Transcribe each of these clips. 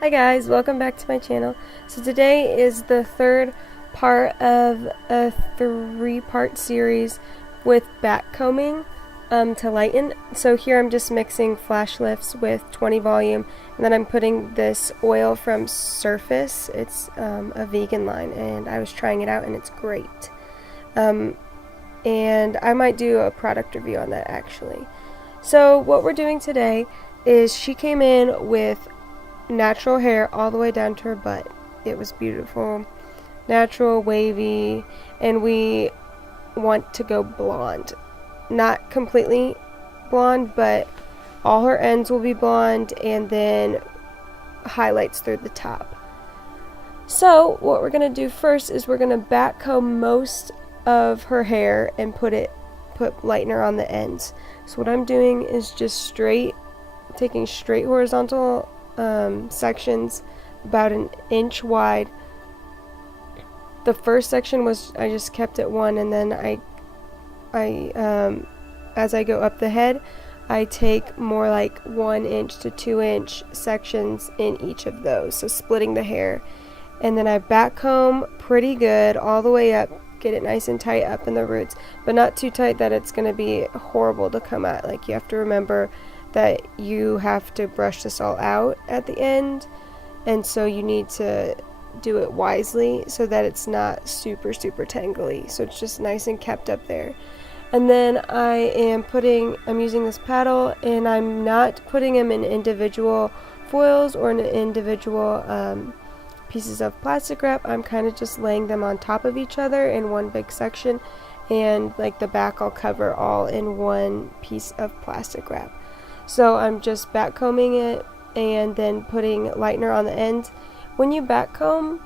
Hi guys, welcome back to my channel. So today is the third part of a three-part series with back combing to lighten. So here I'm just mixing flash lifts with 20 volume, and then I'm putting this oil from Surface. It's a vegan line, and I was trying it out and it's great. And I might do a product review on that actually. So what we're doing today is she came in with natural hair all the way down to her butt. It was beautiful, natural, wavy, and we want to go blonde. Not completely blonde, but all her ends will be blonde and then highlights through the top. So what we're going to do first is we're going to back comb most of her hair and put lightener on the ends. So what I'm doing is just taking straight horizontal sections about an inch wide. The first section was, I just kept it one, and then as I go up the head, I take more like 1 inch to 2 inch sections in each of those, so splitting the hair. And then I back comb pretty good all the way up, get it nice and tight up in the roots, but not too tight that it's going to be horrible to come at. Like, you have to remember that you have to brush this all out at the end, and so you need to do it wisely so that it's not super tangly, so it's just nice and kept up there. And then I'm using this paddle, and I'm not putting them in individual foils or in individual pieces of plastic wrap. I'm kind of just laying them on top of each other in one big section, and like the back I'll cover all in one piece of plastic wrap. So I'm just back combing it and then putting lightener on the ends. When you back comb,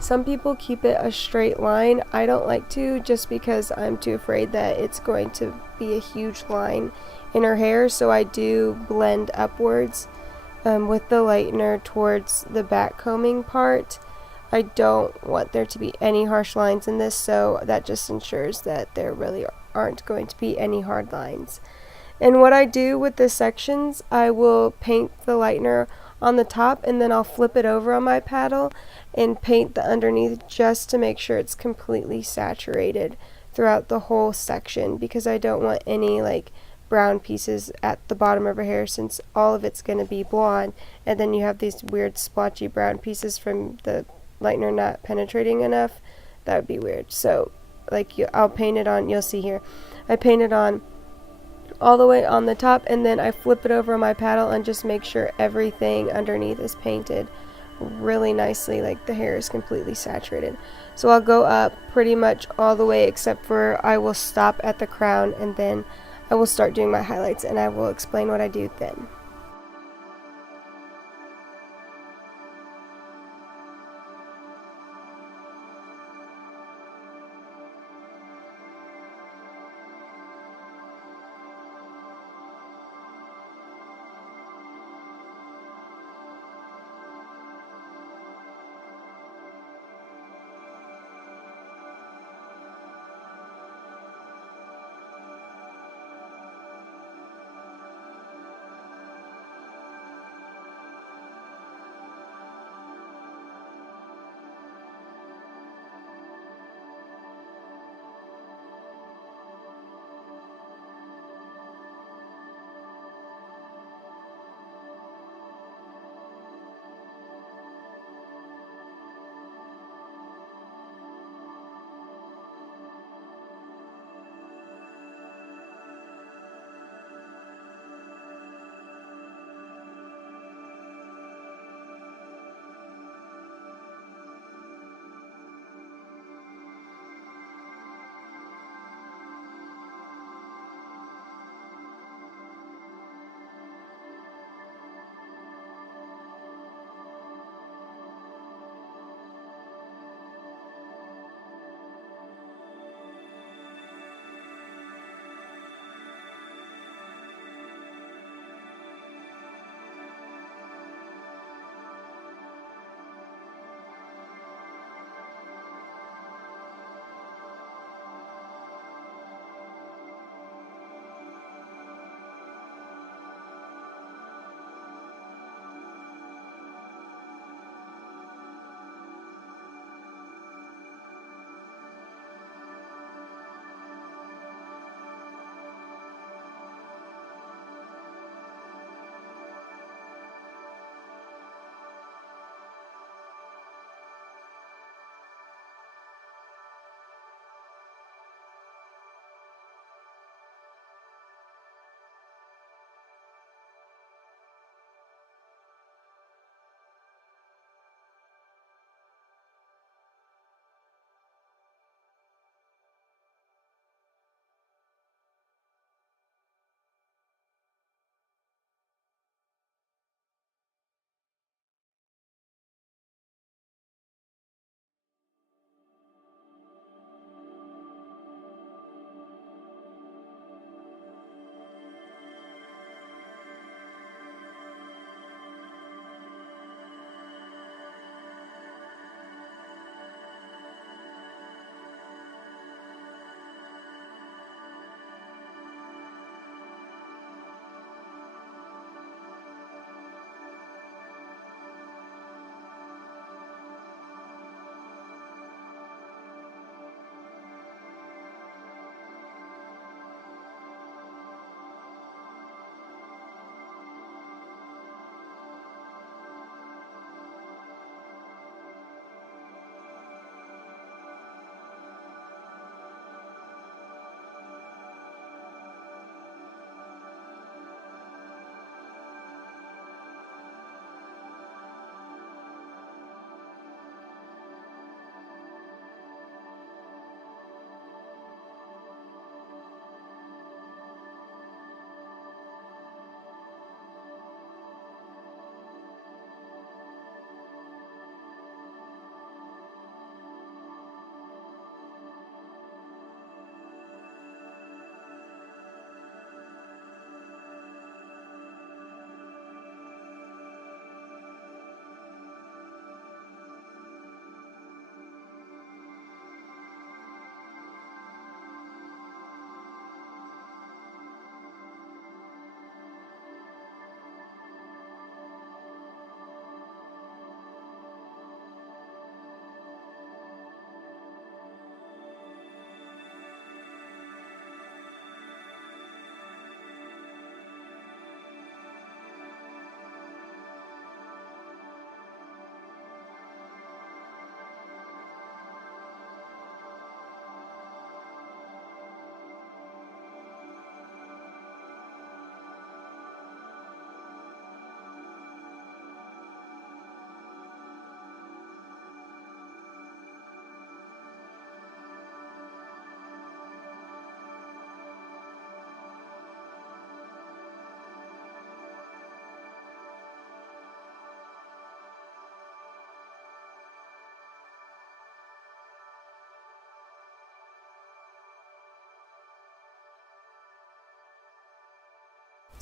some people keep it a straight line. I don't like to, just because I'm too afraid that it's going to be a huge line in her hair, so I do blend upwards with the lightener towards the back combing part. I don't want there to be any harsh lines in this, so that just ensures that there really aren't going to be any hard lines. And what I do with the sections, I will paint the lightener on the top, and then I'll flip it over on my paddle and paint the underneath just to make sure it's completely saturated throughout the whole section, because I don't want any like brown pieces at the bottom of her hair, since all of it's going to be blonde, and then you have these weird splotchy brown pieces from the lightener not penetrating enough. That would be weird. So I'll paint it on, you'll see here, I paint it on all the way on the top, and then I flip it over on my paddle and just make sure everything underneath is painted really nicely, like the hair is completely saturated. So I'll go up pretty much all the way, except for I will stop at the crown, and then I will start doing my highlights, and I will explain what I do then.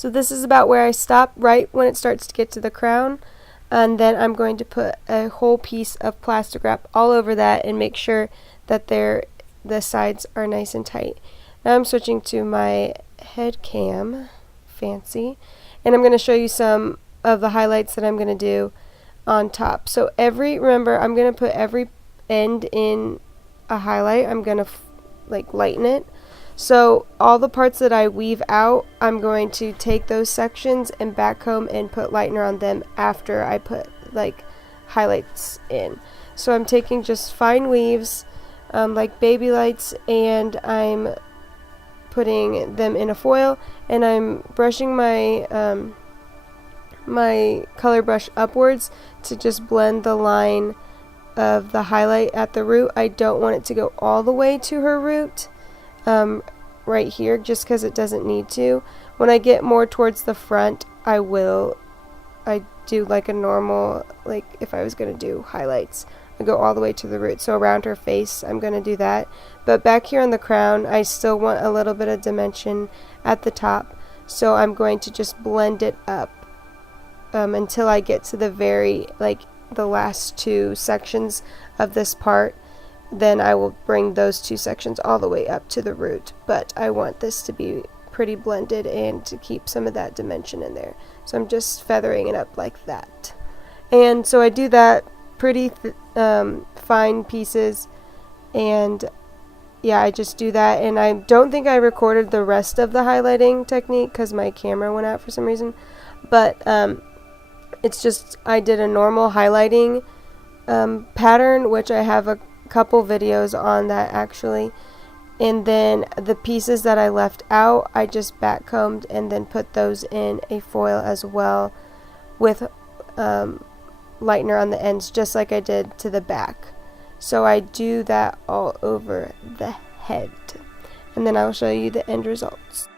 So this is about where I stop, right when it starts to get to the crown. And then I'm going to put a whole piece of plastic wrap all over that and make sure that the sides are nice and tight. Now I'm switching to my head cam, fancy, and I'm going to show you some of the highlights that I'm going to do on top. So remember, I'm going to put every end in a highlight. I'm going to like lighten it. So all the parts that I weave out, I'm going to take those sections and backcomb and put lightener on them after I put like highlights in. So I'm taking just fine weaves, like baby lights, and I'm putting them in a foil, and I'm brushing my my color brush upwards to just blend the line of the highlight at the root. I don't want it to go all the way to her root right here, just because it doesn't need to. When I get more towards the front, I do like a normal, like if I was going to do highlights, I go all the way to the root. So around her face, I'm going to do that. But back here on the crown, I still want a little bit of dimension at the top. So I'm going to just blend it up until I get to the the last two sections of this part. Then I will bring those two sections all the way up to the root. But I want this to be pretty blended and to keep some of that dimension in there. So I'm just feathering it up like that. And so I do that pretty fine pieces, and yeah, I just do that. And I don't think I recorded the rest of the highlighting technique because my camera went out for some reason, but it's just I did a normal highlighting pattern, which I have a couple videos on that actually. And then the pieces that I left out, I just backcombed and then put those in a foil as well with lightener on the ends, just like I did to the back. So I do that all over the head, and then I'll show you the end results.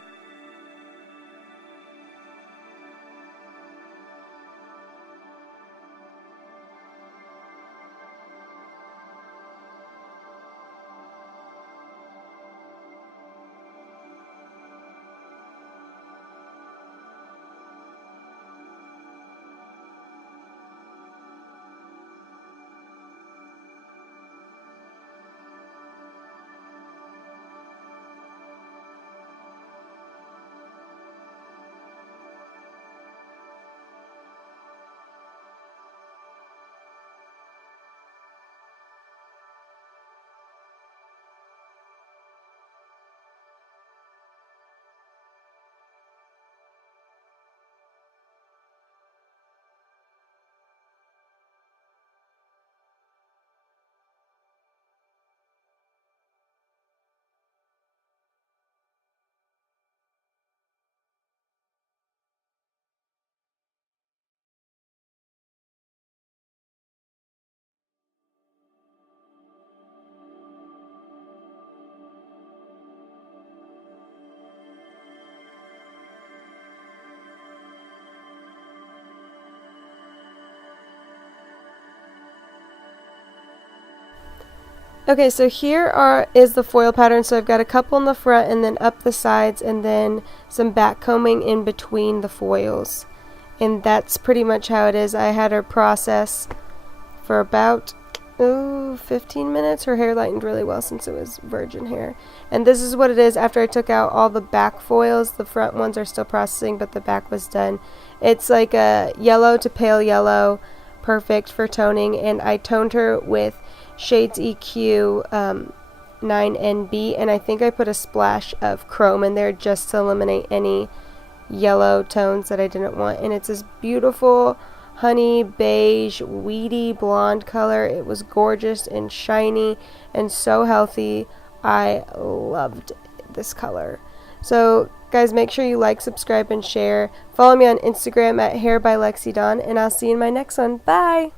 Okay, so here is the foil pattern. So I've got a couple in the front and then up the sides, and then some back combing in between the foils. And that's pretty much how it is. I had her process for about 15 minutes. Her hair lightened really well since it was virgin hair. And this is what it is after I took out all the back foils. The front ones are still processing, but the back was done. It's like a yellow to pale yellow, perfect for toning, and I toned her with Shades EQ 9NB, and I think I put a splash of chrome in there just to eliminate any yellow tones that I didn't want. And it's this beautiful honey beige weedy blonde color. It was gorgeous and shiny and so healthy. I loved this color. So guys, make sure you like, subscribe, and share. Follow me on Instagram at Hair by Lexi Dawn, and I'll see you in my next one. Bye!